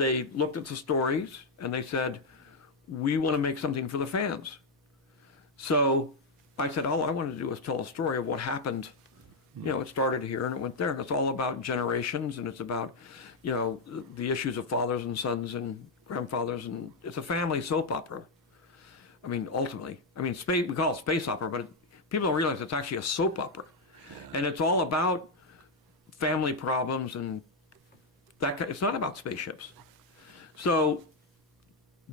they looked at the stories and they said, we want to make something for the fans. So I said, all I wanted to do was tell a story of what happened. You know, it started here and it went there. And it's all about generations, and it's about, you know, the issues of fathers and sons and grandfathers, and it's a family soap opera. I mean, ultimately. I mean, we call it space opera, but people don't realize it's actually a soap opera. Yeah. And it's all about family problems and that. It's not about spaceships. So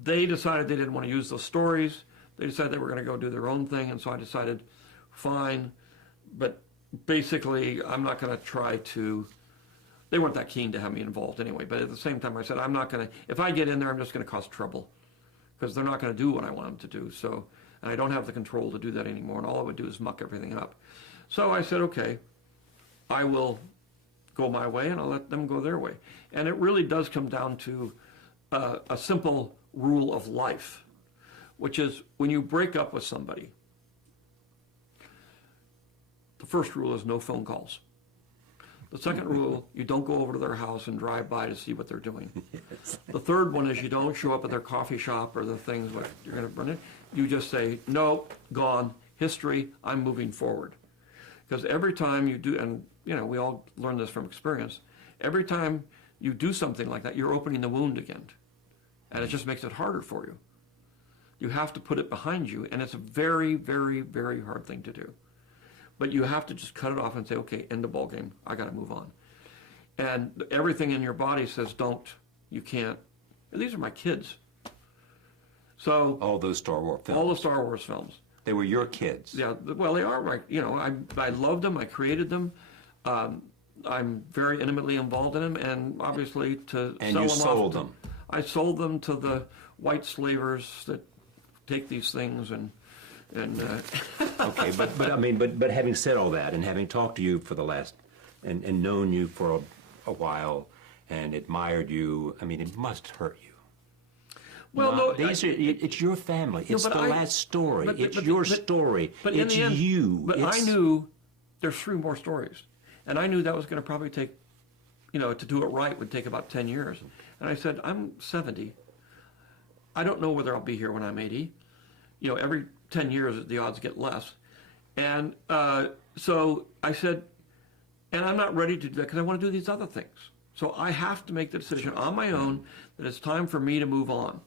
they decided they didn't want to use those stories. They decided they were going to go do their own thing, and so I decided, fine. But basically, I'm not going to try to. They weren't that keen to have me involved anyway. But at the same time, I said, I'm not going to. If I get in there, I'm just going to cause trouble, because they're not going to do what I want them to do. So, and I don't have the control to do that anymore. And all I would do is muck everything up. So I said, okay, I will go my way, and I'll let them go their way. And it really does come down to a simple rule of life, which is when you break up with somebody, the first rule is no phone calls. The second rule, you don't go over to their house and drive by to see what they're doing. Yes. The third one is you don't show up at their coffee shop or the things what you're going to burn it. You just say, no, gone, history, I'm moving forward. Because every time you do, and you know, we all learn this from experience, every time you do something like that, you're opening the wound again. And it just makes it harder for you. You have to put it behind you, and it's a very, very, very hard thing to do. But you have to just cut it off and say, okay, end the ball game. I got to move on. And everything in your body says, don't, you can't. And these are my kids. So all those Star Wars films. All the Star Wars films. They were your kids. Yeah, well, they are. Right. You know, I loved them. I created them. I'm very intimately involved in them, and obviously to and sell you them sold off. them. I sold them to the white slavers that take these things and. Okay, but I mean, but having said all that, and having talked to you for the last, and known you for a while, and admired you, I mean, it must hurt you. Well, no, it's your family. It's the last story. It's your story. But it's in the end, you. But I knew there's 3 more stories, and I knew that was going to probably take, you know, to do it right would take about 10 years. And I said, I'm 70. I don't know whether I'll be here when I'm 80. You know, every 10 years the odds get less. And so I said, and I'm not ready to do that because I want to do these other things. So I have to make the decision on my own that it's time for me to move on.